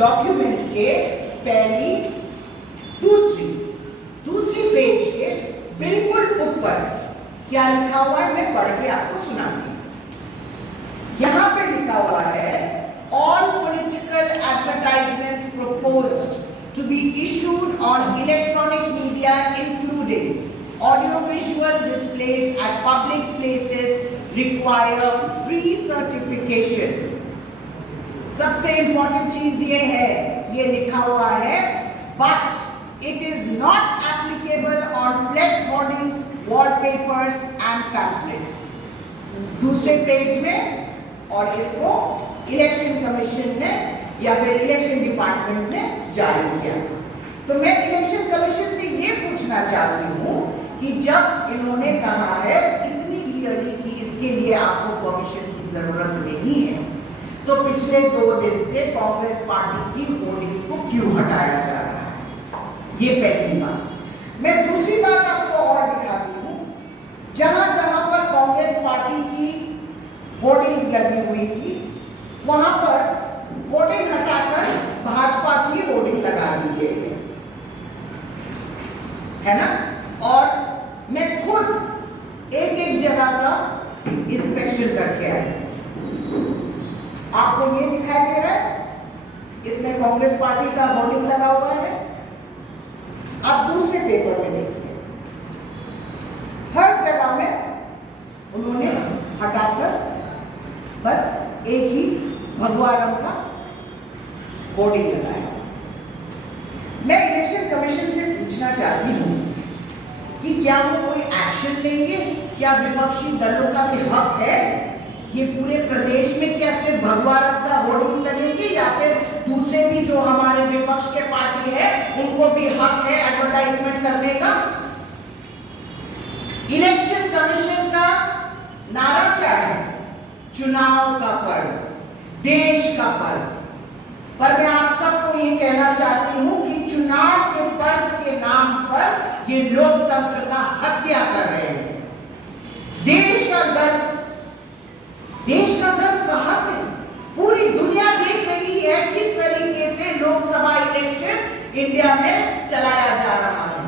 Document के पहली दूसरी पेज के बिल्कुल ऊपर क्या लिखा हुआ है, मैं पढ़ के आपको सुनाती हूं। यहां पे लिखा हुआ है, all political advertisements proposed to be issued on electronic media including audiovisual displays at public places require pre-certification। सबसे इंपॉर्टेंट चीज ये है, ये लिखा हुआ है, but it is not applicable on flex hoardings, wallpapers and pamphlets। दूसरे पेज में, और इसको इलेक्शन कमीशन ने या फिर इलेक्शन डिपार्टमेंट ने जारी किया। तो मैं इलेक्शन कमीशन से ये पूछना चाहती हूँ कि जब इन्होंने कहा है इतनी क्लियरली कि इसके लिए आपको परमिशन की जरूरत नहीं है, तो पिछले 2 दिन से कांग्रेस पार्टी की होर्डिंग्स को क्यों हटाया जा रहा है? ये पहली बात। मैं दूसरी बात आपको और दिखाती हूँ, जहां जहां पर कांग्रेस पार्टी की होर्डिंग्स लगी हुई थी, वहां पर होर्डिंग हटाकर भाजपा की होर्डिंग लगा दी गई है ना। और मैं खुद एक जगह का इंस्पेक्शन करके आई। आपको ये दिखाई दे रहा है, इसमें कांग्रेस पार्टी का होर्डिंग लगा हुआ है। अब दूसरे पेपर में देखिए, हर जगह में उन्होंने हटाकर बस एक ही भगवा रंग का होर्डिंग लगाया। मैं इलेक्शन कमीशन से पूछना चाहती हूँ कि क्या वो कोई एक्शन लेंगे? क्या विपक्षी दलों का भी हक है? ये पूरे प्रदेश में क्या सिर्फ भगवा रंग का होर्डिंग्स लगेंगे, या फिर दूसरे भी जो हमारे विपक्ष के पार्टी है उनको भी हक है एडवर्टाइजमेंट करने का? इलेक्शन कमीशन का नारा क्या है? चुनाव का पर्व, देश का पर्व। पर मैं आप सबको ये कहना चाहती हूं कि चुनाव के पर्व के नाम पर ये लोकतंत्र का हत्या कर रहे हैं। देश का गर्व कहां से? पूरी दुनिया देख रही है किस तरीके से लोकसभा इलेक्शन इंडिया में चलाया जा रहा है।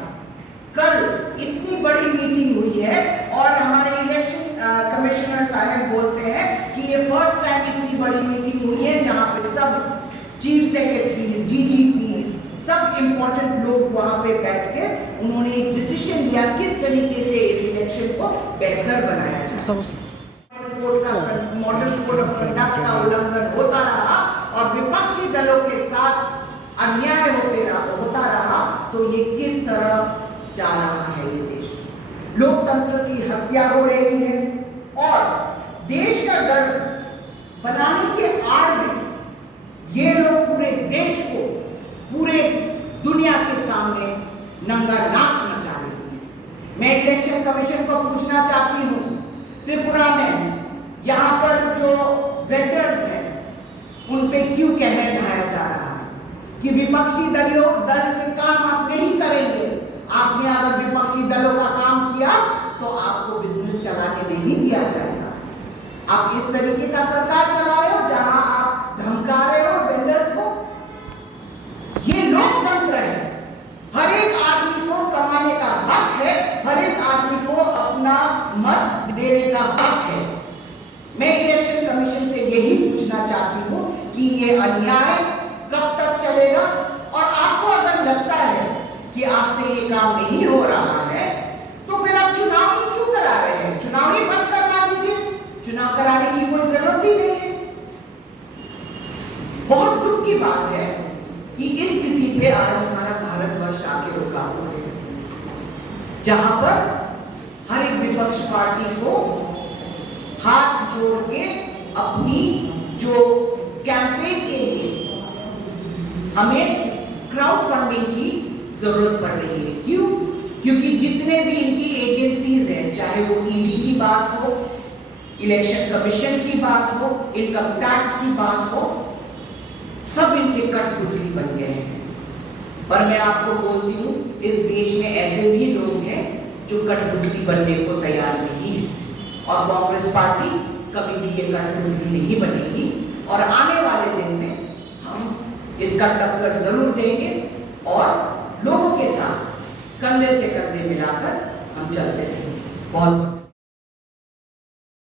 कल इतनी बड़ी मीटिंग हुई है और हमारे इलेक्शन कमिश्नर साहब बोलते हैं कि ये फर्स्ट टाइम इतनी बड़ी मीटिंग हुई है जहां पे सब चीफ सेक्रेटरीज, डीजीपीज, सब इंपॉर्टेंट लोग वहां पे बैठ के उन्होंने एक डिसीजन लिया किस तरीके से इस इलेक्शन को बेहतर बनाया जाए। मॉडल कोड ऑफ कंडक्ट का उल्लंघन होता रहा और विपक्षी दलों के साथ अन्याय होता रहा, तो ये किस तरह जा रहा है ये देश? लोकतंत्र की हत्या हो रही है और देश का गर्व बनाने के आड़ में ये लोग पूरे देश को, पूरे दुनिया के सामने नंगा नाच नचा रहे हैं। मैं इलेक्शन कमीशन को पूछना चाहती हूँ, त्रिपुरा में यहाँ पर जो वेंडर्स हैं उन पे क्यों कहर ढाया जा रहा है कि विपक्षी दल के काम आप नहीं करेंगे? आपने अगर विपक्षी दलों का काम किया तो आपको बिजनेस चलाने नहीं दिया जाएगा। आप इस तरीके का सरकार चला रहे हो जहां आप धमका रहे हो वेंडर्स को। ये लोकतंत्र है, हर एक आदमी को कमाने का हक है, हर एक आदमी को अपना मत देने का हक है। मैं इलेक्शन कमीशन से यही पूछना चाहती हूँ कि ये अन्याय कब तक चलेगा? और आपको अगर लगता है कि आपसे ये काम नहीं हो रहा है तो फिर आप चुनाव ही क्यों करा रहे हैं? चुनाव ही बंद करवा दीजिए, चुनाव कराने की कोई जरूरत ही नहीं है। बहुत दुख की बात है कि इस स्थिति पे आज हमारा भारतवर्ष आके रुका हुआ है, जहां पर हर एक विपक्ष पार्टी को हाथ जोड़ के अपनी जो कैंपेन के लिए हमें क्राउड फंडिंग की जरूरत पड़ रही है। क्यों? क्योंकि जितने भी इनकी एजेंसीज हैं, चाहे वो ईडी की बात हो, इलेक्शन कमीशन की बात हो, इनकम टैक्स की बात हो, सब इनके कठपुतली बन गए हैं। पर मैं आपको बोलती हूँ, इस देश में ऐसे भी लोग हैं जो कठपुतली बनने को तैयार नहीं है, और कांग्रेस पार्टी कभी भी ये कठपुतली नहीं बनेगी। और आने वाले दिन में हम इसका इसका टक्कर जरूर देंगे और लोगों के साथ कंधे से कंधे मिलाकर हम चलते रहेंगे। बहुत बहुत